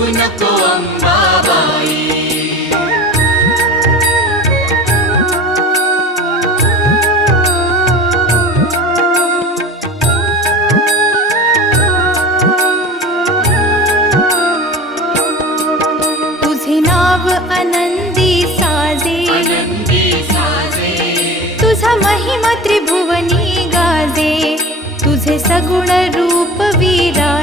चुकू नको अंबाबाई तुझे नाव आनंदी साजे. आनंदी साजे. तुझा महिमा त्रिभुवनी गाजे. तुझे सगुण रूप विराजे.